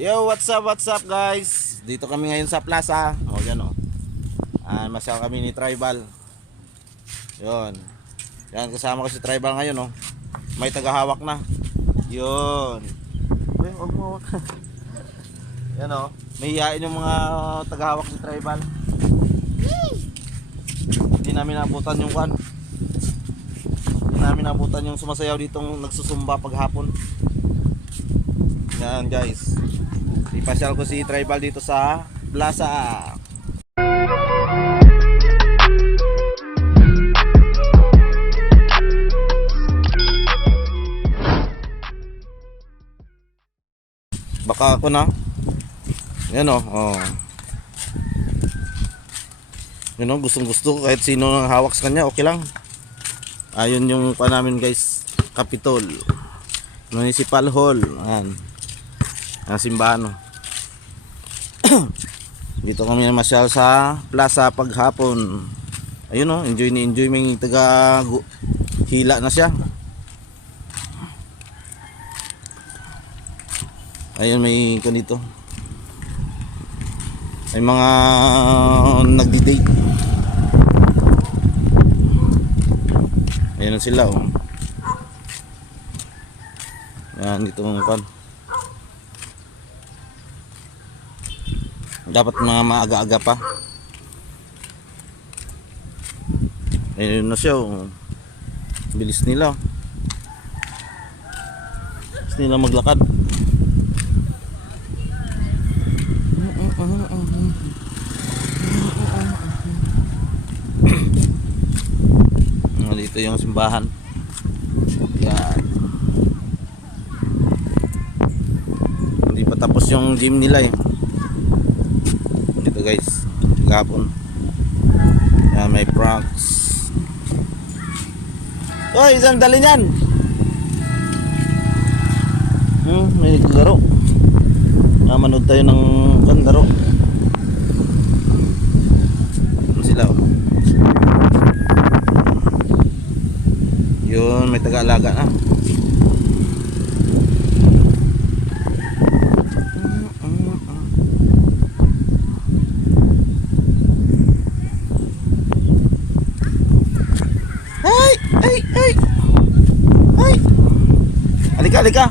Yo, what's up guys? Dito kami ngayon sa plaza. O yan o. Masyal kami ni Tribal. Yun. Yan, kasama ko si Tribal ngayon o. May tagahawak na. Yun. Uy, huwag mo hawak. Yan o. May hiyain yung mga tagahawak ni Tribal. Hindi namin nabutan yung kan. Hindi namin nabutan yung sumasayaw ditong nagsusumba paghapon. Yan guys. Ipasyal ko si Tribal dito sa plaza. Baka ako na. Yan o. Oh. Yan o, gustong gusto. Kahit sino nang hawak sa kanya, okay lang. Ayun yung pa namin guys. Capitol Municipal Hall. Ayan. Ang simbahan o. Dito kami namasyal sa plaza paghapon. Ayun o, enjoy may taga hila na siya. Ayun, may kanito. May mga nagdi-date. Ayun sila o. Yan, dito mga pan. Dapat mga maaga-aga pa. Ayun na siya o. Bilis nila. Bilis nila maglakad. Dito yung simbahan. Yan. Hindi pa tapos yung gym nila eh. Dito guys, gapon. Yan, may pranks. Oy, isang dali niyan. May laro. Manood tayo ng laro. Ano sila oh. Yun, may taga-alaga na. Ay! Halika.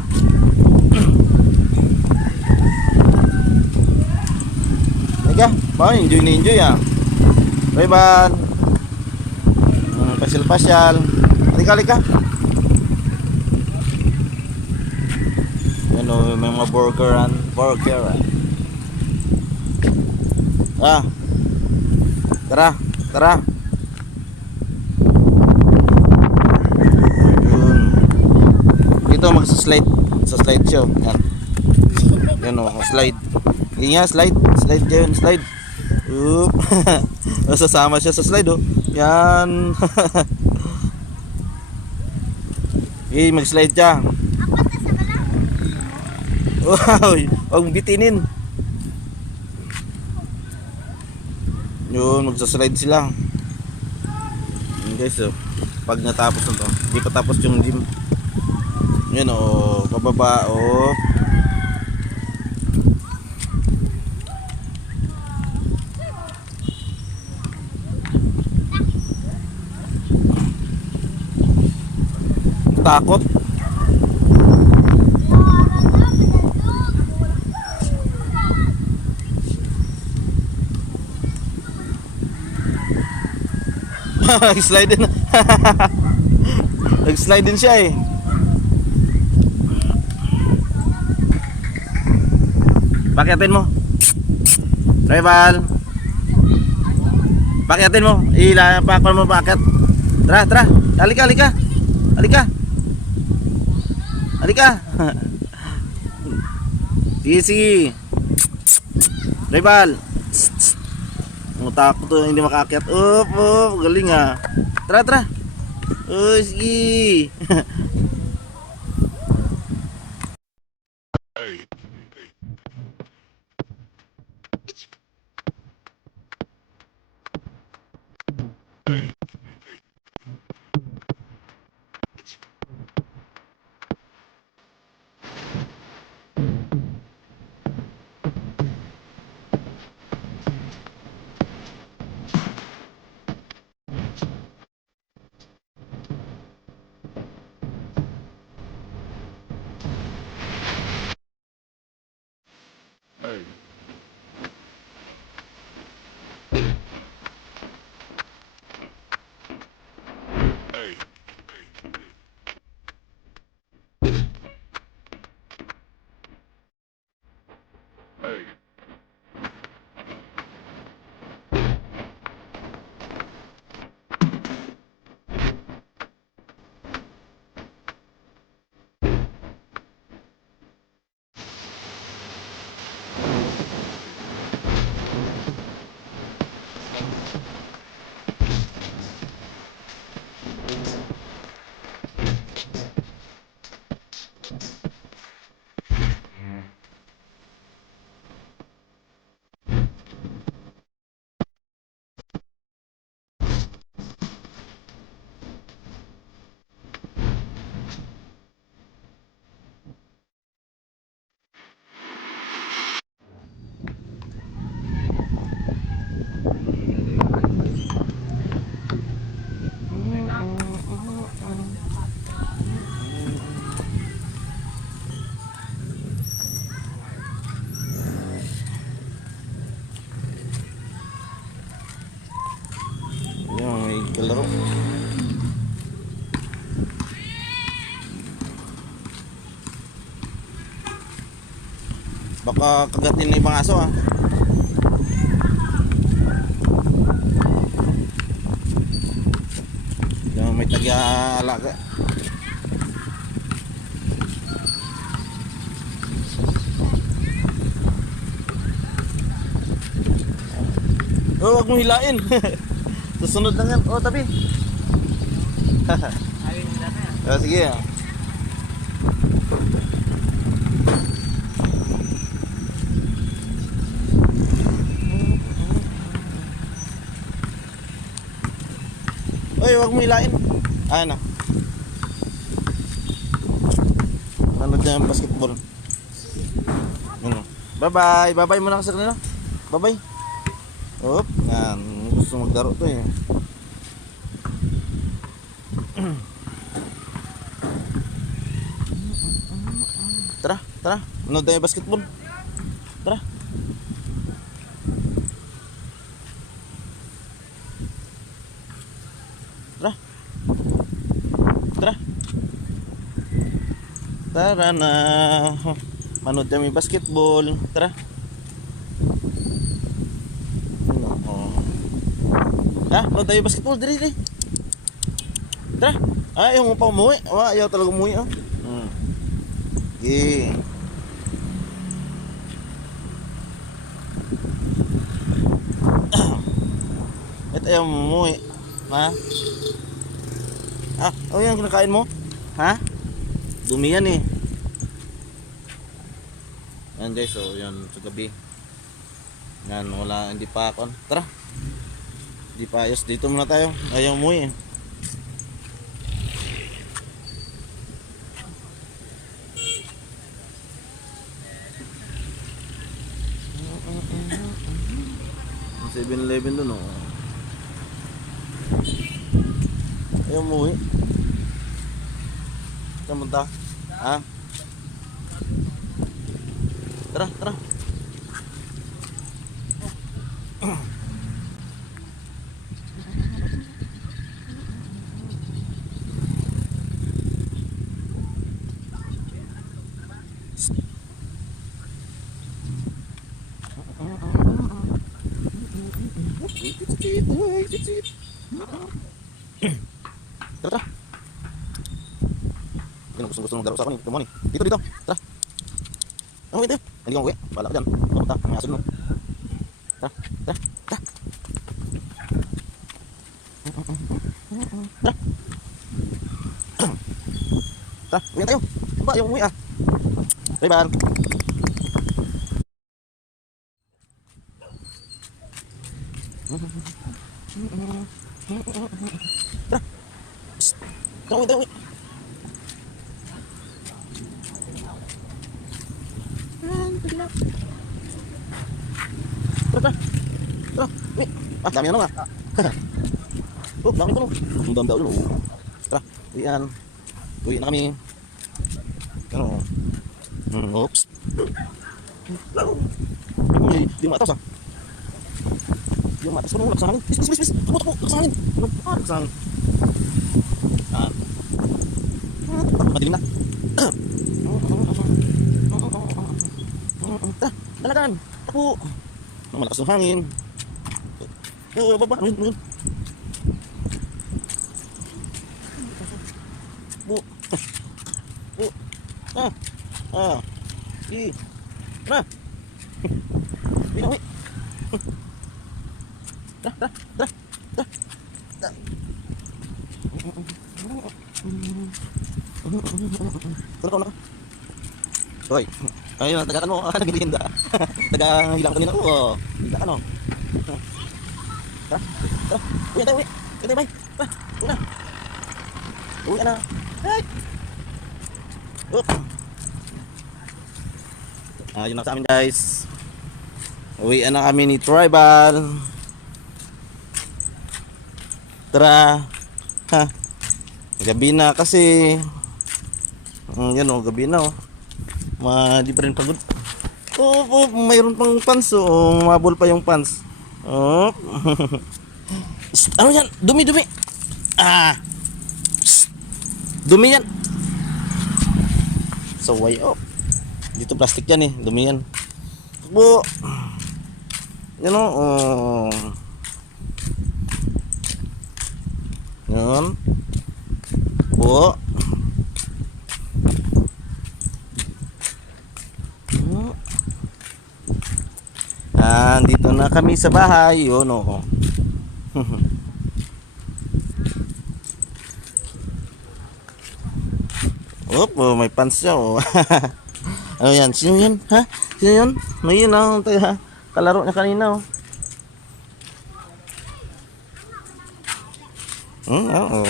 Halika. Enjoy ah. Bye-bye. Pasyal. Halika. Yan o, may mga burgeran. Tara. Dito magsa-slide. Sa slide show. Yan o, slide. Hindi nga, slide dyan, slide. Oop. Sasama siya sa slide o. Yan. Mag-slide siya. Wow, huwag bitinin. Yun, magsaslide sila. Yun guys, oh. Pag natapos na to, hindi pa tapos yung gym. Yun oh, pababa oh. Takot. Nag-slide din. Nag-slide din siya eh. Pakiatin mo. Rival. Pakiatin mo. Pakal mo pakiat. Tara. Halika. Easy. Rival. Takot to, hindi makaakyat. Galing ah. Tara. Sige. Baka kagatin na ibang aso ha. Yung may tag-alaga. Oh, wag mo hilain. Susunod lang yan. Oh, tabi. Oh, sige. Oy, wag mo hilain. Ano? Nanood na yung basketball. Ano? Bye-bye. Bye-bye muna ka sa kanila. Bye-bye. Op, yan. Gusto maglaro to eh. Tara, tara. Manood tayo basketball. Tara. Tara. Tara. Tara na. Manood kami basketball. Tara. Ha? Manood tayo basketball. Dali, dali. Tara. Ayaw mo pa umuwi. Ayaw talaga umuwi. Oh. Okay. Ito ayaw mo umuwi. Ha? Ah, oh yan kinakain mo? Ha? Dumi yan eh. Yan guys, so yan sa gabi. Yan, wala, hindi pa ako. Tara. Hindi pa ayos. Dito muna tayo. Ayaw umuwi eh. Ang 7-Eleven dun oh. Ayaw umuwi. Saan punta? Ha? Tara, tara. Tara. Yan gusto maglaro sa akin. Come on. Dito dito. Tara. Ano ito? Hindi ko uwi. Bala ka dyan. Pumunta. May aso no. Tara. Tara. Tara. Tara. Tara. Uwi tayo. Ba yung uwi ah. Bye-bye. Tara. Tara, uwi. Tara. Tara. Uwi. Ah, dami na nga. Oh, dami ko no. Ang dami daw yun. Tara. Uwi yan. Uwi na kami. Ano? Oops. Di matas ah. Di matas. Ano? Lakas hangin. Bis. Tupo. Lakas hangin. Lakas hangin. Ah. Madilim na. Tara. Dalagan. Tapo. Malakas ng hangin. Baba. Ano? Nah. Uwi. Dah. Tara ka. Hoy. Ayun, tagakan mo. Nagilinda. Hilang kanina ko. Hinda ka no. Tara. Uwi tayo. Bye. Una. Uwi na. Hey. Yun na sa amin guys. Uwi na kami ni Tribal. Tara. Ha. Gabi na kasi. Yan o, gabi na o. Di pa rin pagod. Mayroon pang pants o. Mabol pa yung pants. Oh. Ano yan? Dumi. Dumi yan. So way up. Dito plastic yan eh. Dumi yan. Takbo. Yan o. Oh. Yan. Po. Dito na kami sa bahay. Yun o. Oh, may pants siya oh. Ano yan? Sino yun? Ha? Sino yun? May yun ah. Kalaro niya kanina oh. Oo.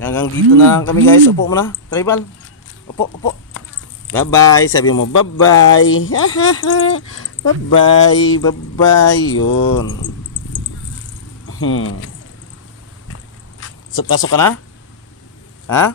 Hanggang dito na lang kami guys. Upo muna. Tribal. Upo. Bye-bye. Sabi mo bye-bye. Bye-bye. Bye-bye. Yun. So, pasok ka na? Ha?